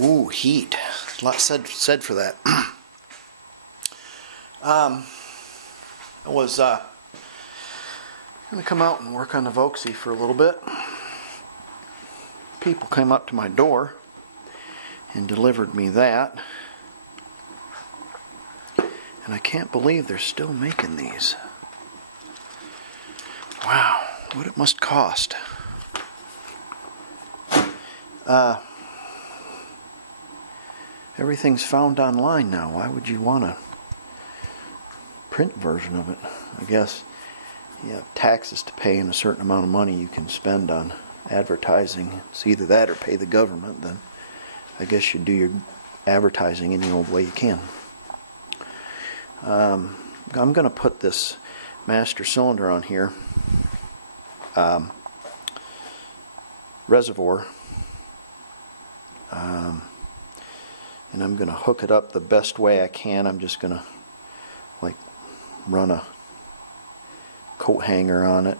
Ooh, heat. A lot said for that. I was going to come out and work on the Vauxy for a little bit. People came up to my door and delivered me that. And I can't believe they're still making these. Wow, what it must cost. Everything's found online now. Why would you want a print version of it? I guess you have taxes to pay and a certain amount of money you can spend on advertising. It's either that or pay the government. Then I guess you do your advertising any old way you can. I'm going to put this master cylinder on here. Reservoir. And I'm going to hook it up the best way I can. I'm just going to like run a coat hanger on it.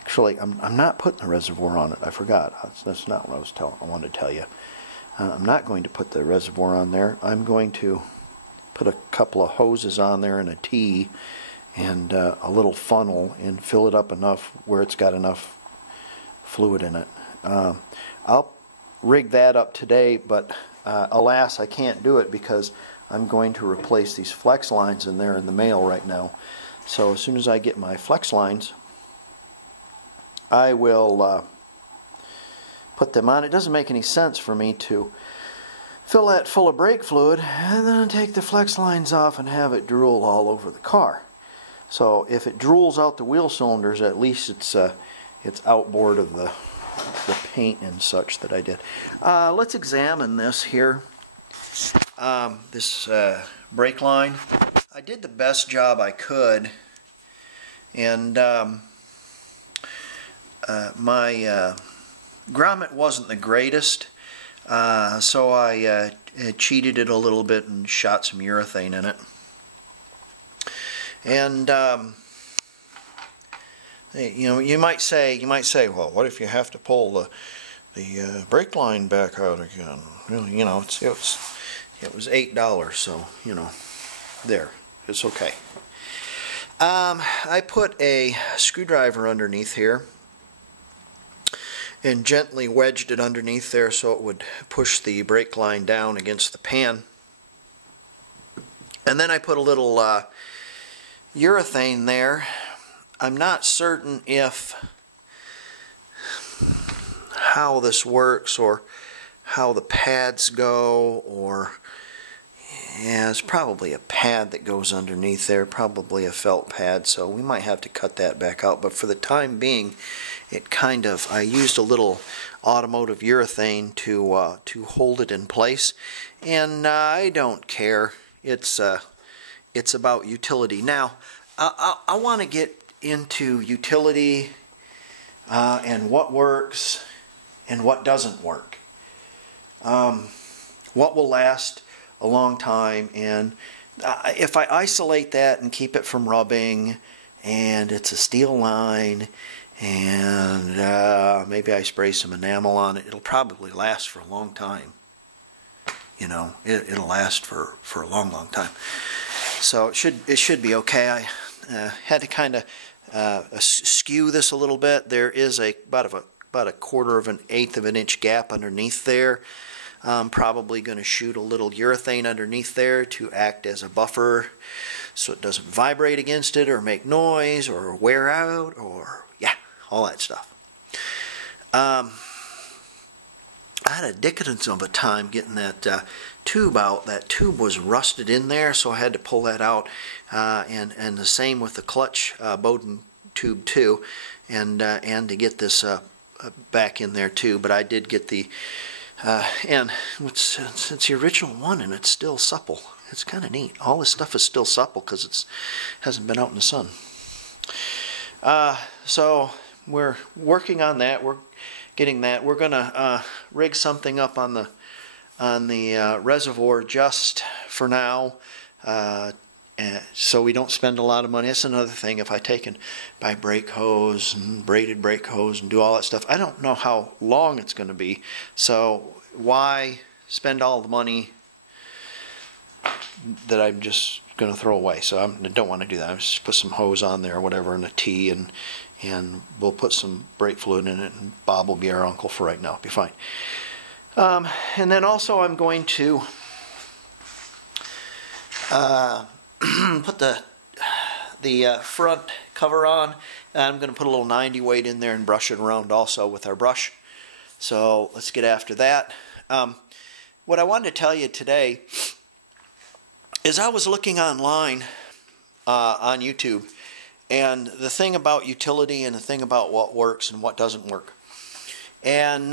Actually, I'm not putting the reservoir on it. I forgot. That's not what I wanted to tell you. I'm not going to put the reservoir on there. I'm going to put a couple of hoses on there and a T and a little funnel and fill it up enough where it's got enough fluid in it. I'll rig that up today, but alas, I can't do it because I'm going to replace these flex lines in there in the mail right now. So as soon as I get my flex lines, I will put them on. It doesn't make any sense for me to fill that full of brake fluid and then take the flex lines off and have it drool all over the car. So if it drools out the wheel cylinders, at least it's outboard of the paint and such that I did. Let's examine this here. This brake line. I did the best job I could, and my grommet wasn't the greatest, so I cheated it a little bit and shot some urethane in it. And you might say, well, what if you have to pull the brake line back out again? Well, you know, it was $8, so there, it's okay. I put a screwdriver underneath here and gently wedged it underneath there so it would push the brake line down against the pan. And then I put a little urethane there. I'm not certain how this works or how the pads go, or yeah, it's probably a pad that goes underneath there, probably a felt pad, so we might have to cut that back out. But for the time being, I used a little automotive urethane to hold it in place, and I don't care. It's about utility. Now, I want to get into utility and what works and what doesn't work. What will last a long time, and if I isolate that and keep it from rubbing, and it's a steel line, and maybe I spray some enamel on it, it'll probably last for a long time. It'll last for a long time. So it should be okay. I had to kind of skew this a little bit. There is about a 1/4 of an 1/8 of an inch gap underneath there. I'm probably going to shoot a little urethane underneath there to act as a buffer so it doesn't vibrate against it or make noise or wear out, or all that stuff. I had a decadence of a time getting that tube out. That tube was rusted in there, so I had to pull that out, and the same with the clutch Bowden tube too, and to get this back in there too. But I did get the and it's the original one, and it's still supple. It's kind of neat. All this stuff is still supple because it hasn't been out in the sun. So we're working on that. We're getting that. We're gonna rig something up on the reservoir just for now, so we don't spend a lot of money. That's another thing. If I take and buy brake hose and braided brake hose and do all that stuff, I don't know how long it's going to be. So why spend all the money that I'm just going to throw away. So I don't want to do that. I'm just put some hose on there or whatever and a T, and we'll put some brake fluid in it, and Bob will be our uncle for right now. It'll be fine. And then also I'm going to put the front cover on. I'm going to put a little 90 weight in there and brush it around also with our brush. So let's get after that. What I wanted to tell you today is I was looking online on YouTube, and the thing about utility and the thing about what works and what doesn't work. And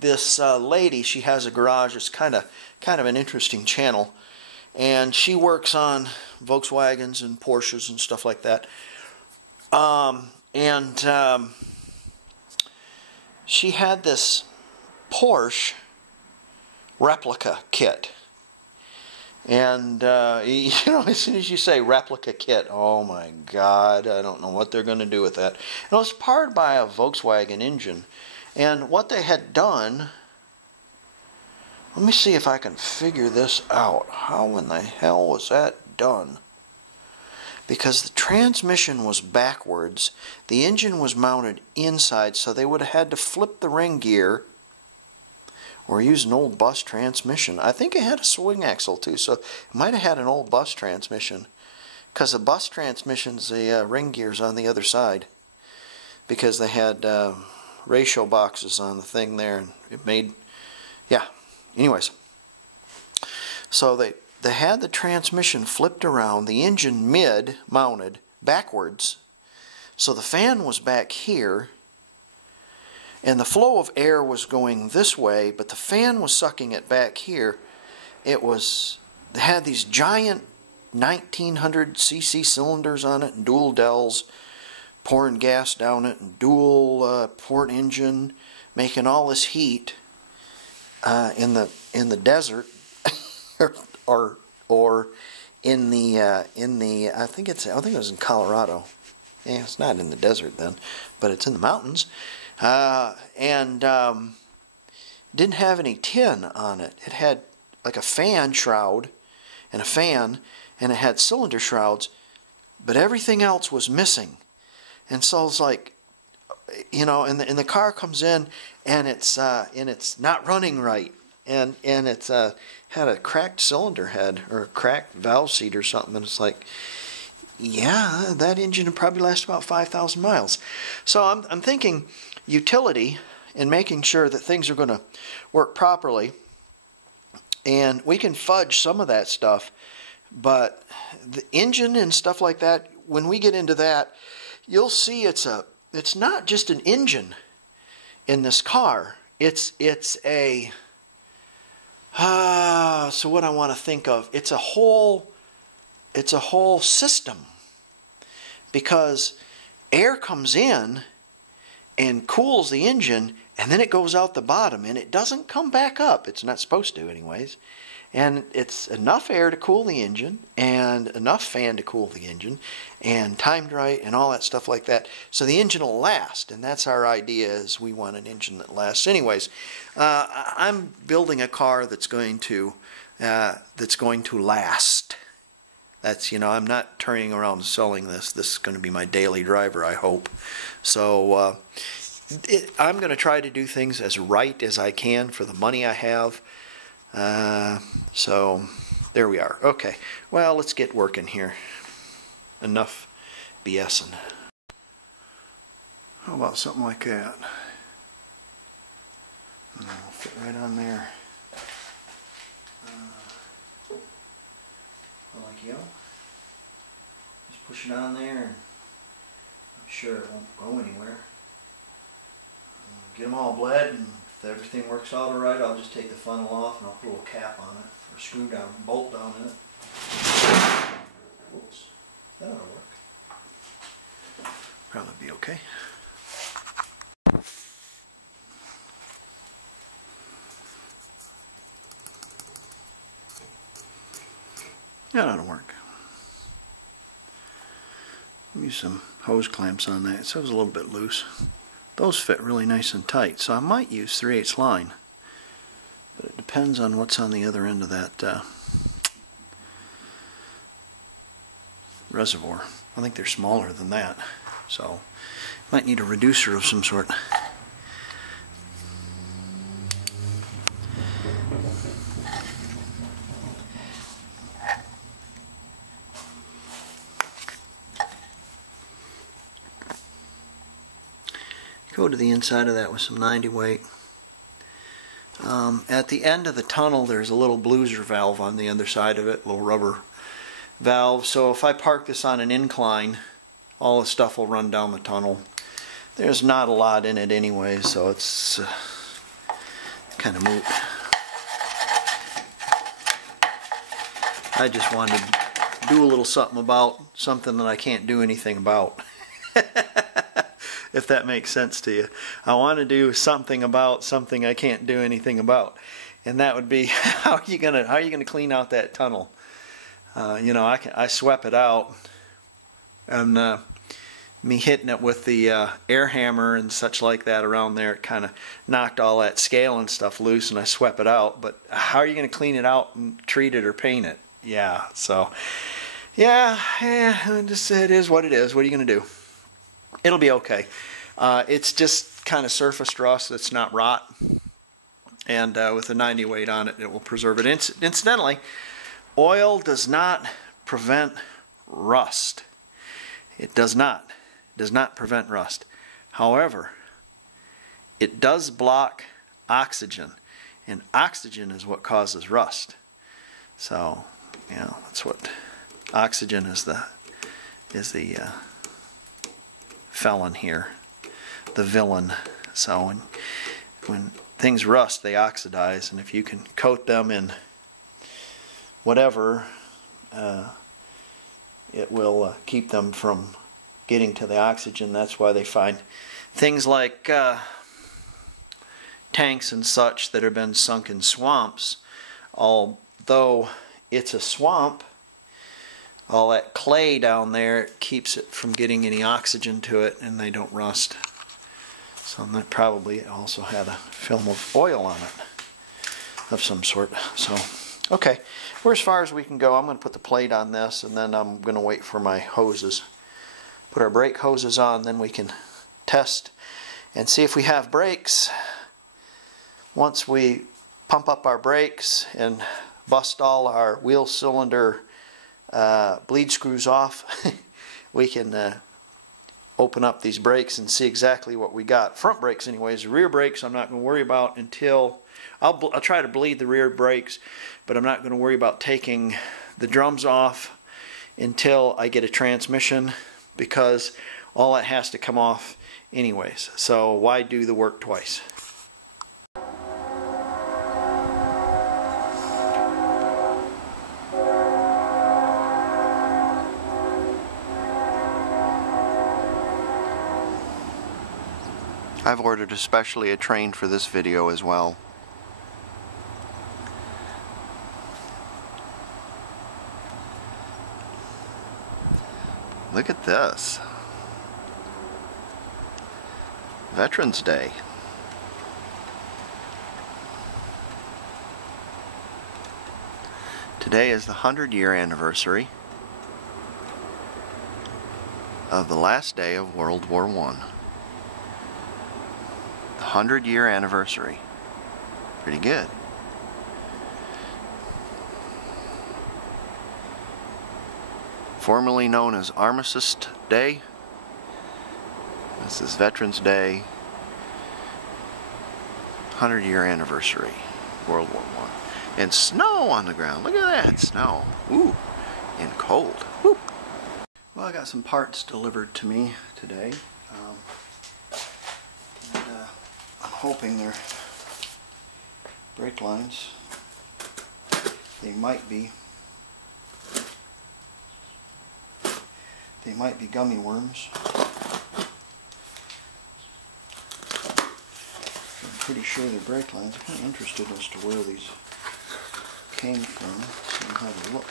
this lady, she has a garage. It's kind of an interesting channel, and she works on Volkswagens and Porsches and stuff like that. She had this Porsche replica kit. And, you know, as soon as you say replica kit, oh my God, I don't know what they're going to do with that. And it was powered by a Volkswagen engine. And what they had done, let me see if I can figure this out. How in the hell was that done? Because the transmission was backwards, the engine was mounted inside, so they would have had to flip the ring gear or use an old bus transmission. I think it had a swing axle too, so it might have had an old bus transmission. Because the bus transmissions, the ring gear's on the other side. Because they had ratio boxes on the thing there, and it made, yeah. Anyways, so they had the transmission flipped around, the engine mid-mounted backwards, so the fan was back here, and the flow of air was going this way, but the fan was sucking it back here. They had these giant 1900cc cylinders on it, and dual Dells pouring gas down it, and dual port engine making all this heat in the desert, or in the I think it was in Colorado. Yeah, it's not in the desert then, but it's in the mountains. Didn't have any tin on it. It had like a fan shroud and a fan, and it had cylinder shrouds, but everything else was missing. And so it's like, you know, and the car comes in, and it's not running right, and it's had a cracked cylinder head or a cracked valve seat or something, and it's like, yeah, that engine would probably last about 5,000 miles. So I'm thinking utility and making sure that things are going to work properly, and we can fudge some of that stuff, but the engine and stuff like that, when we get into that, you'll see it's not just an engine in this car. It's a so what I want to think of, it's a whole system, because air comes in and cools the engine, and then it goes out the bottom, and it doesn't come back up. It's not supposed to anyways. And it's enough air to cool the engine, and enough fan to cool the engine, and timed right, and all that stuff like that. So the engine will last, and that's our idea, is we want an engine that lasts. Anyways, I'm building a car that's going to last. That's, you know, I'm not turning around and selling this. This is going to be my daily driver, I hope. So I'm going to try to do things as right as I can for the money I have. So there we are. Okay, well, let's get working here. Enough BSing. How about something like that? And that'll fit right on there. Like, you know, just push it on there, and I'm sure it won't go anywhere. Get them all bled, and if everything works out alright, I'll just take the funnel off and I'll put a little cap on it, or screw down, bolt down in it. Whoops, that ought to work. Probably be okay. That ought to work. Use some hose clamps on that, so it was a little bit loose. Those fit really nice and tight, so I might use 3/8 line, but it depends on what's on the other end of that reservoir. I think they're smaller than that, so might need a reducer of some sort. Go to the inside of that with some 90 weight. At the end of the tunnel there's a little blueser valve on the other side of it, a little rubber valve. So if I park this on an incline, all the stuff will run down the tunnel. There's not a lot in it anyway, so it's kind of moot. I just wanted to do a little something about something that I can't do anything about. If that makes sense to you. I want to do something about something I can't do anything about. And that would be, how are you gonna clean out that tunnel? You know, I swept it out, and me hitting it with the air hammer and such like that around there, it kind of knocked all that scale and stuff loose, and I swept it out. But how are you going to clean it out and treat it or paint it? Yeah, so yeah, just it is what it is. What are you going to do? It'll be okay. It's just kind of surface rust that's not rot, and with a 90 weight on it, it will preserve it. Incidentally, oil does not prevent rust. It does not prevent rust. However, it does block oxygen, and oxygen is what causes rust. So, you know, that's what oxygen is the felon here, the villain. So when things rust, they oxidize, and if you can coat them in whatever, it will keep them from getting to the oxygen. That's why they find things like tanks and such that have been sunk in swamps. Although it's a swamp, all that clay down there keeps it from getting any oxygen to it, and they don't rust. So that probably also had a film of oil on it of some sort. So, okay, we're as far as we can go. I'm going to put the plate on this, and then I'm going to wait for my hoses. Put our brake hoses on, then we can test and see if we have brakes. Once we pump up our brakes and bust all our wheel cylinder bleed screws off, we can open up these brakes and see exactly what we got. Front brakes anyways. Rear brakes I'm not going to worry about until I'll try to bleed the rear brakes, but I'm not going to worry about taking the drums off until I get a transmission, because all that has to come off anyways. So why do the work twice? I've ordered especially a train for this video as well. Look at this. Veterans Day. Today is the 100-year anniversary of the last day of World War I. 100-year anniversary. Pretty good. Formerly known as Armistice Day. This is Veterans Day. 100-year anniversary. World War I. And snow on the ground. Look at that snow. Ooh. And cold. Woo. Well, I got some parts delivered to me today. I'm hoping they're brake lines. They might be. They might be gummy worms. I'm pretty sure they're brake lines. I'm kind of interested as to where these came from. So I'll have a look.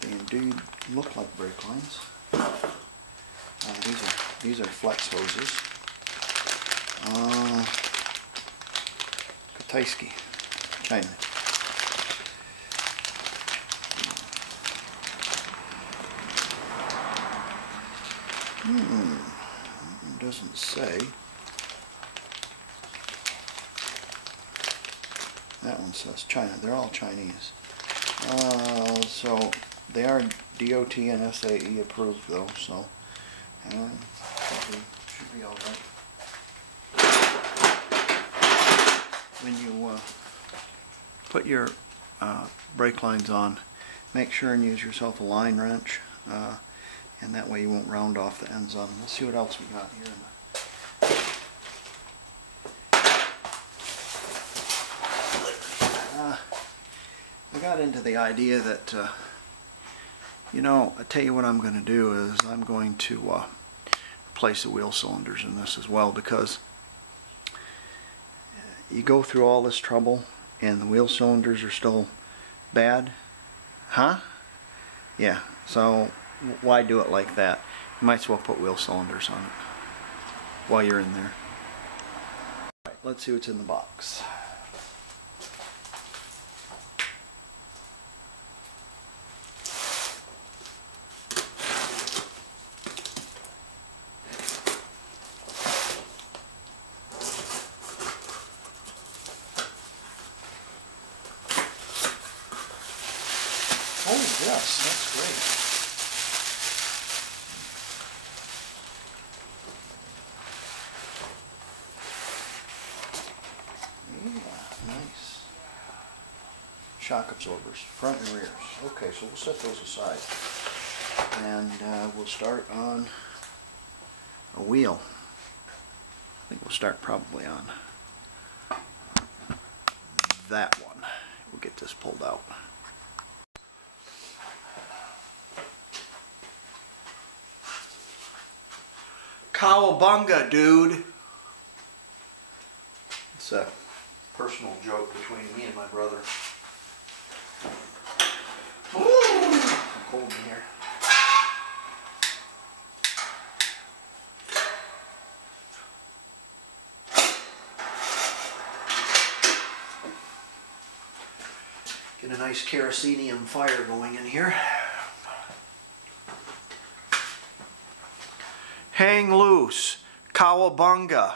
They indeed look like brake lines. These are flex hoses. Kataisky, China. It doesn't say. That one says China. They're all Chinese. So they are DOT and SAE approved though, so should be all right. When you put your brake lines on, make sure and use yourself a line wrench, and that way you won't round off the ends on them. Let's see what else we got here. I got into the idea that, you know, I tell you what I'm going to do is I'm going to replace the wheel cylinders in this as well, because you go through all this trouble and the wheel cylinders are still bad, huh? Yeah, so why do it like that? You might as well put wheel cylinders on it while you're in there. All right, let's see what's in the box. Oh yes, that's great. Yeah, nice. Shock absorbers, front and rears. Okay, so we'll set those aside. And we'll start on a wheel. I think we'll start probably on that one. We'll get this pulled out. Cowabunga, dude! It's a personal joke between me and my brother. Ooh, I'm cold in here. Get a nice kerosenium fire going in here. Hang loose, cowabunga.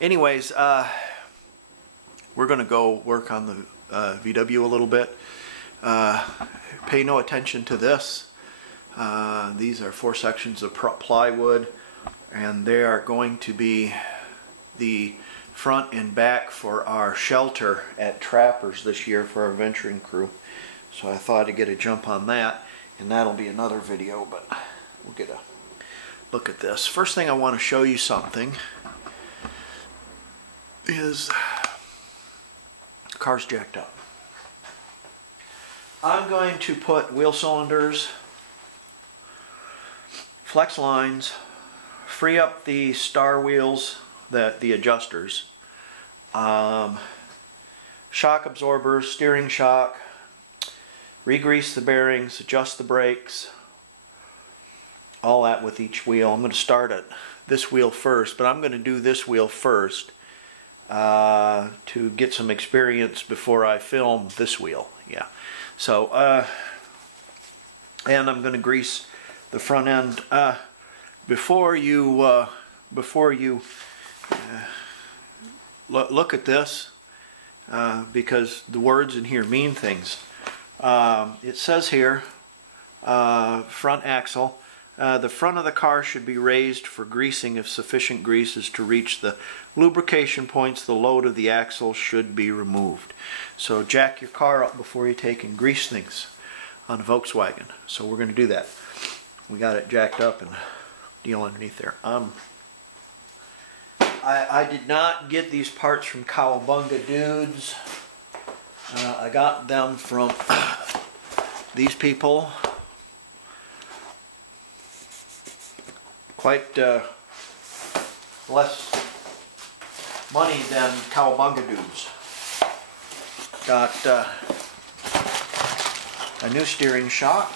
Anyways, we're going to go work on the VW a little bit. Pay no attention to this. These are 4 sections of plywood, and they are going to be the front and back for our shelter at Trappers this year for our venturing crew. So I thought I'd get a jump on that. And that'll be another video, but we'll get a look at this. First thing I want to show you something is the car's jacked up. I'm going to put wheel cylinders, flex lines, free up the star wheels, the adjusters, shock absorbers, steering shock, re-grease the bearings, adjust the brakes, all that with each wheel. I'm going to start at this wheel first, but I'm going to do this wheel first to get some experience before I film this wheel. Yeah. So, and I'm going to grease the front end before you look at this, because the words in here mean things. It says here, front axle. The front of the car should be raised for greasing if sufficient grease is to reach the lubrication points. The load of the axle should be removed. So jack your car up before you take and grease things on a Volkswagen. So we're going to do that. We got it jacked up and deal underneath there. I did not get these parts from Cowabunga dudes. I got them from these people. Quite less money than Cowabunga dudes. Got a new steering shock.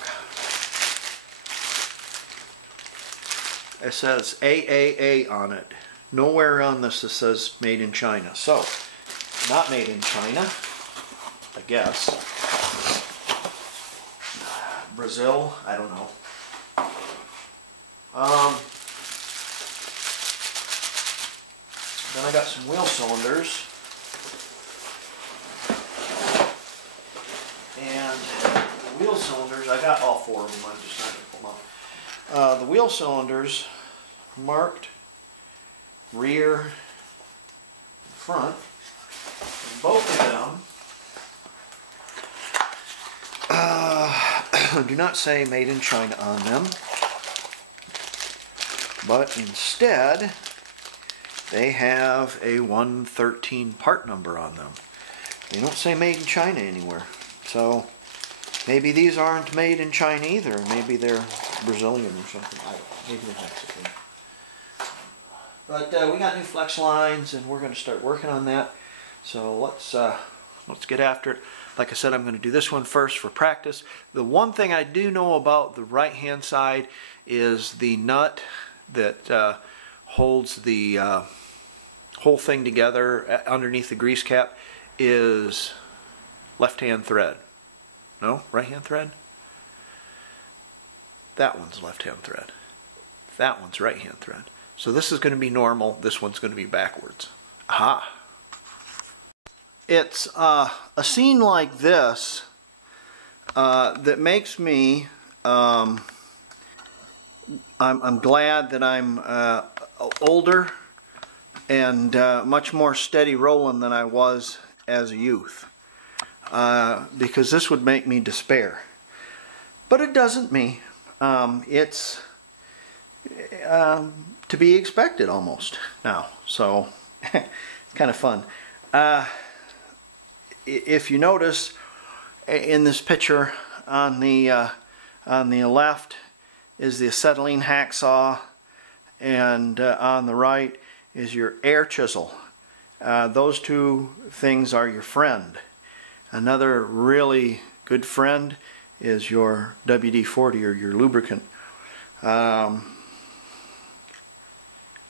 It says AAA on it. nowhere on this that says made in China. So, not made in China, I guess. Brazil, I don't know. Then I got some wheel cylinders. And the wheel cylinders, I got all 4 of them, I'm just not going to pull them out. The wheel cylinders marked rear and front. And both of them do not say made in China on them, but instead they have a 113 part number on them. They don't say made in China anywhere. So maybe these aren't made in China either. Maybe they're Brazilian or something. I don't know. Maybe they're Mexican. But we got new flex lines, and we're going to start working on that. So let's get after it. Like I said, I'm going to do this one first for practice. The one thing I do know about the right-hand side is the nut that holds the whole thing together underneath the grease cap is left-hand thread. No? Right-hand thread? That one's left-hand thread. That one's right-hand thread. So this is going to be normal. This one's going to be backwards. Aha! It's a scene like this that makes me, I'm glad that I'm older and much more steady rolling than I was as a youth. Because this would make me despair. But it doesn't me. It's to be expected almost now. So it's kind of fun. If you notice in this picture on the left is the acetylene hacksaw, and on the right is your air chisel. Those two things are your friend. Another really good friend is your WD-40 or your lubricant.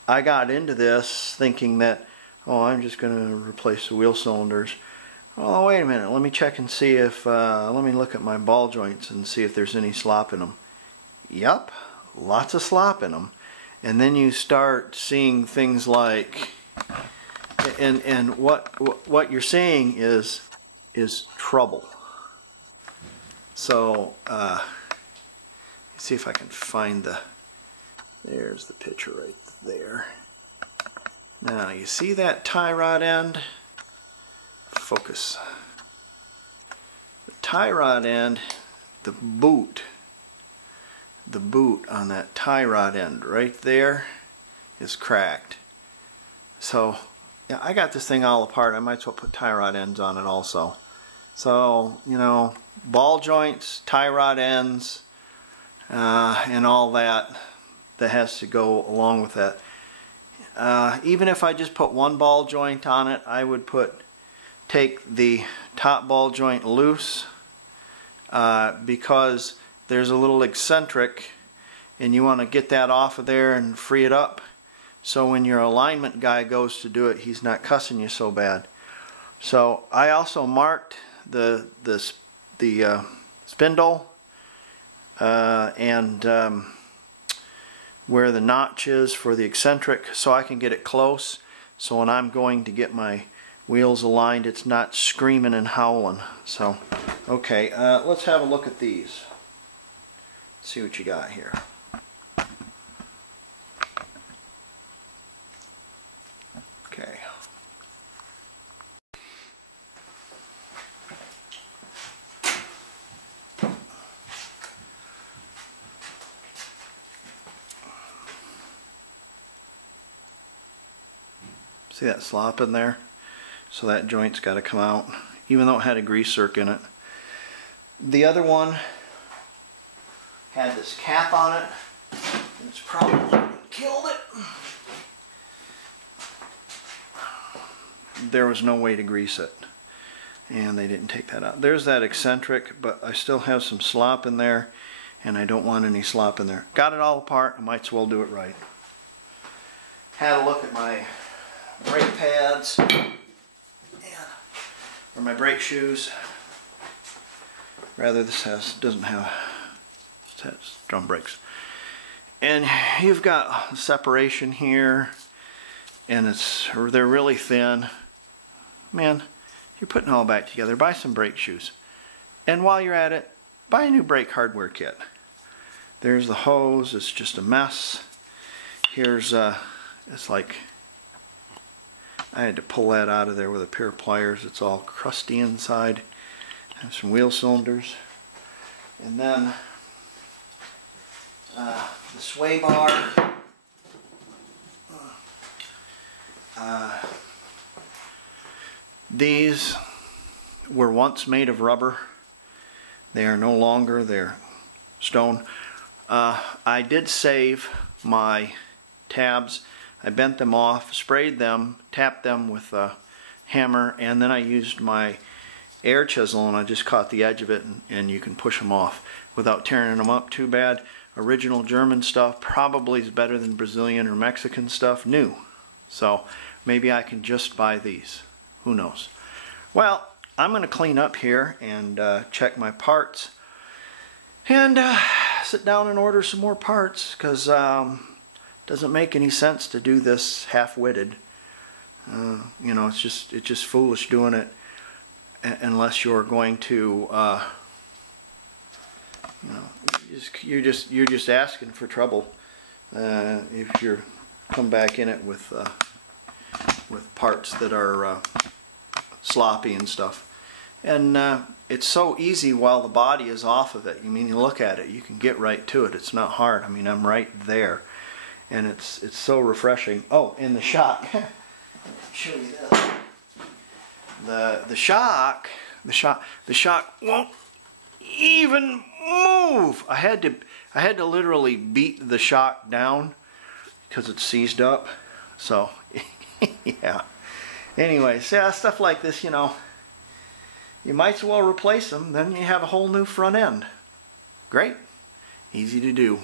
I got into this thinking that, oh, I'm just going to replace the wheel cylinders. Oh, wait a minute, let me check and see if, let me look at my ball joints and see if there's any slop in them. Yup, lots of slop in them. And then you start seeing things like, and what you're seeing is trouble. So, let's see if I can find there's the picture right there. Now, you see that tie rod end? Focus. The tie rod end, the boot on that tie rod end right there is cracked. So, yeah, I got this thing all apart. I might as well put tie rod ends on it also. So, you know, ball joints, tie rod ends, and all that has to go along with that. Even if I just put one ball joint on it, I would take the top ball joint loose because there's a little eccentric and you want to get that off of there and free it up, so when your alignment guy goes to do it, he's not cussing you so bad. So I also marked the spindle and where the notch is for the eccentric, so I can get it close, so when I'm going to get my wheels aligned, it's not screaming and howling. So, okay, let's have a look at these. Let's see what you got here. Okay. See that slop in there? So that joint's got to come out, even though it had a grease zerk in it. The other one had this cap on it. It's probably killed it. There was no way to grease it, and they didn't take that out. There's that eccentric, but I still have some slop in there, and I don't want any slop in there. Got it all apart. I might as well do it right. had a look at my brake pads or my brake shoes. Rather, this doesn't have, it has drum brakes. And you've got separation here, and they're really thin. Man, you're putting it all back together. Buy some brake shoes. And while you're at it, buy a new brake hardware kit. There's the hose. It's just a mess. Here's, it's like, I had to pull that out of there with a pair of pliers. It's all crusty inside. And some wheel cylinders. And then the sway bar. These were once made of rubber. They are no longer. They're stone. I did save my tabs. I bent them off, sprayed them, tapped them with a hammer, and then I used my air chisel and I just caught the edge of it, and you can push them off without tearing them up too bad. Original German stuff probably is better than Brazilian or Mexican stuff new. So maybe I can just buy these. Who knows? Well, I'm going to clean up here and check my parts and sit down and order some more parts, because it doesn't make any sense to do this half-witted. You know, it's just foolish doing it unless you're going to, you know, you're just asking for trouble if you're come back in it with parts that are sloppy and stuff. And it's so easy while the body is off of it. I mean, you look at it, you can get right to it. It's not hard. I mean, I'm right there, and it's so refreshing. Oh, and the shock. Show you this. The shock won't even move. I had to literally beat the shock down because it's seized up. So yeah. Anyways, yeah, stuff like this, you know, you might as well replace them. Then you have a whole new front end. Great, easy to do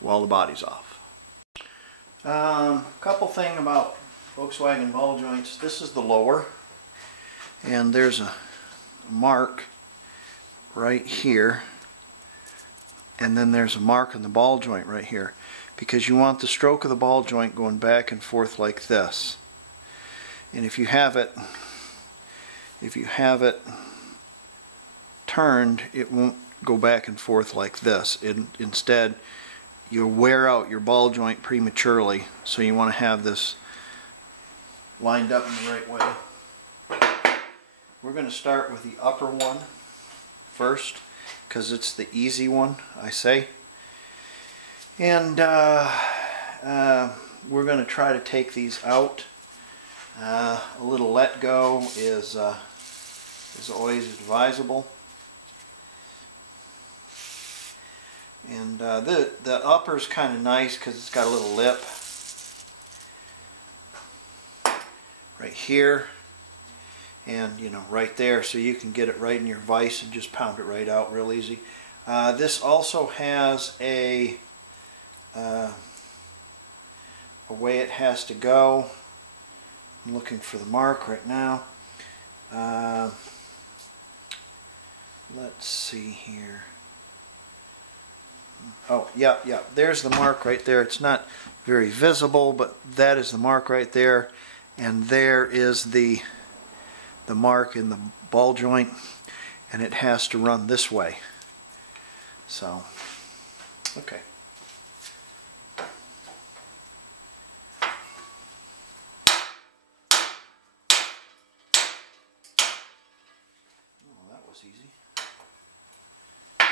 while the body's off. Couple thing about Volkswagen ball joints. This is the lower, and there's a mark right here, and then there's a mark on the ball joint right here, because you want the stroke of the ball joint going back and forth like this. And if you have it turned, it won't go back and forth like this. Instead, you'll wear out your ball joint prematurely. So you want to have this lined up in the right way. We're going to start with the upper one first, because it's the easy one, I say. And we're going to try to take these out. A little let go is always advisable. And the upper is kind of nice because it's got a little lip right here, and you know, right there, so you can get it right in your vise and just pound it right out real easy. This also has a way it has to go. I'm looking for the mark right now. Let's see here. Oh, yeah, there's the mark right there. It's not very visible, but that is the mark right there. And there is the mark in the ball joint, and it has to run this way. So, okay. Easy. A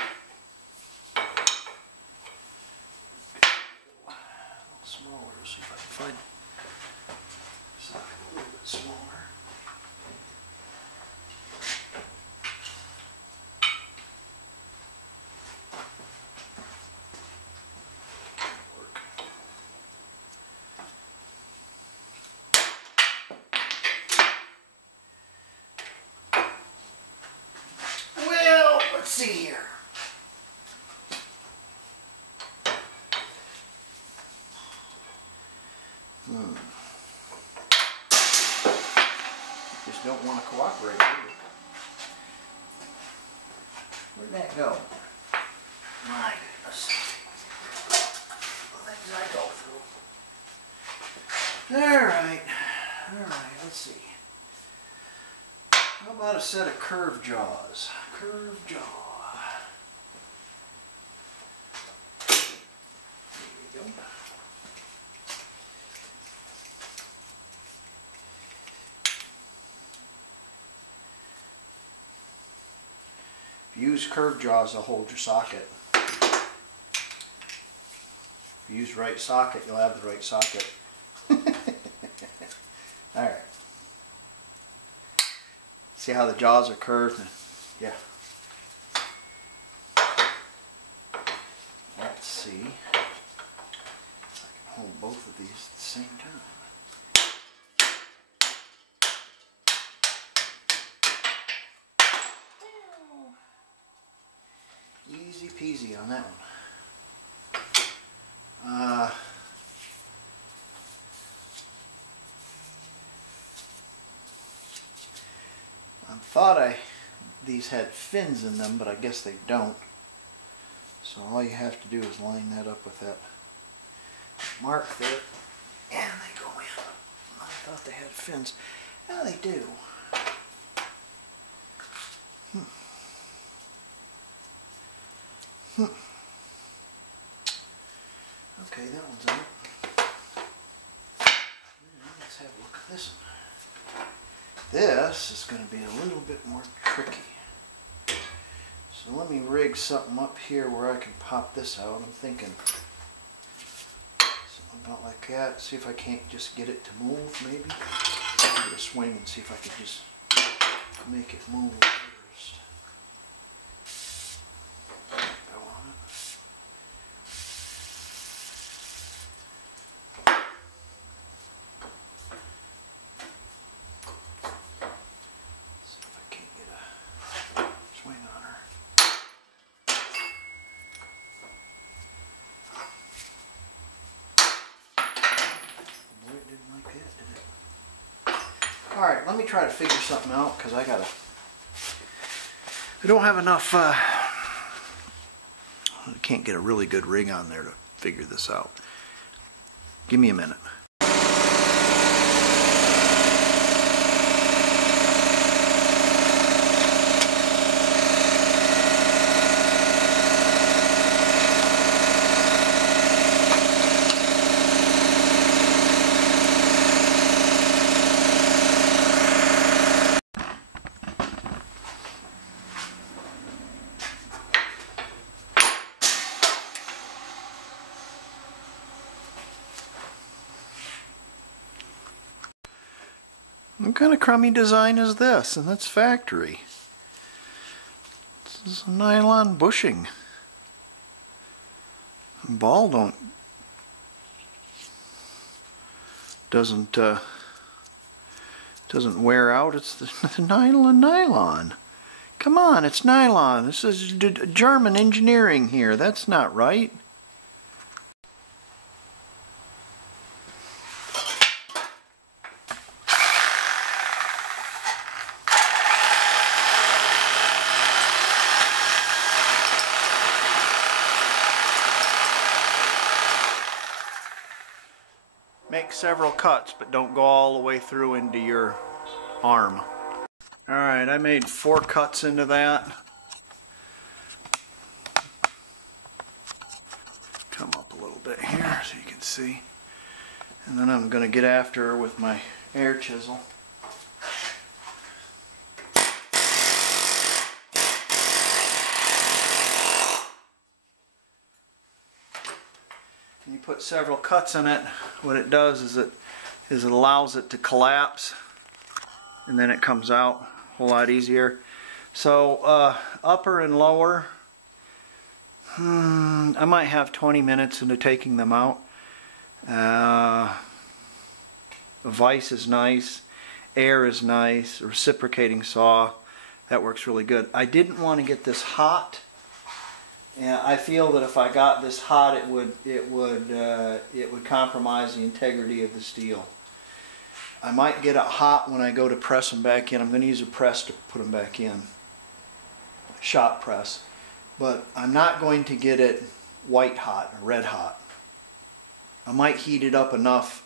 little smaller. See if I can find something a little bit smaller. don't want to cooperate, do you? Where'd that go? My goodness. The things I go through. Alright, let's see. How about a set of curved jaws? Curved jaw. There you go. If you use curved jaws, they'll hold your socket. If you use right socket, you'll have the right socket. Alright. See how the jaws are curved? Yeah. Let's see if I can hold both of these at the same time. Easy peasy on that one. I thought these had fins in them, but I guess they don't. So all you have to do is line that up with that mark there, and they go in. I thought they had fins. Now they do. Okay, that one's out. Let's have a look at this one. This is going to be a little bit more tricky. So let me rig something up here where I can pop this out. I'm thinking something about like that. See if I can't just get it to move, maybe. Give it a swing and see if I can just make it move first. Go on it. See if I can't get a swing on her. Boy, it didn't like that, did it? Alright, let me try to figure something out, because I don't have enough, I can't get a really good rig on there to figure this out. Give me a minute. What kind of crummy design is this? And that's factory. This is a nylon bushing. The ball doesn't wear out. It's the nylon. Come on, it's nylon. This is German engineering here. That's not right. Make several cuts, but don't go all the way through into your arm. Alright, I made 4 cuts into that. Come up a little bit here so you can see. And then I'm going to get after her with my air chisel. You put several cuts in it. What it does is it allows it to collapse, and then it comes out a whole lot easier. So upper and lower, I might have 20 minutes into taking them out. The vise is nice, air is nice, reciprocating saw, that works really good. I didn't want to get this hot. And I feel that if I got this hot, it would compromise the integrity of the steel. I might get it hot when I go to press them back in. I'm going to use a press to put them back in, shot press, but I'm not going to get it white hot or red hot. I might heat it up enough,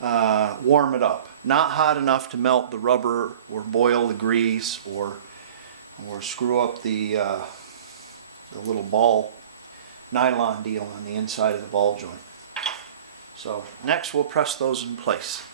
warm it up, not hot enough to melt the rubber or boil the grease or screw up the little ball nylon deal on the inside of the ball joint. So next we'll press those in place.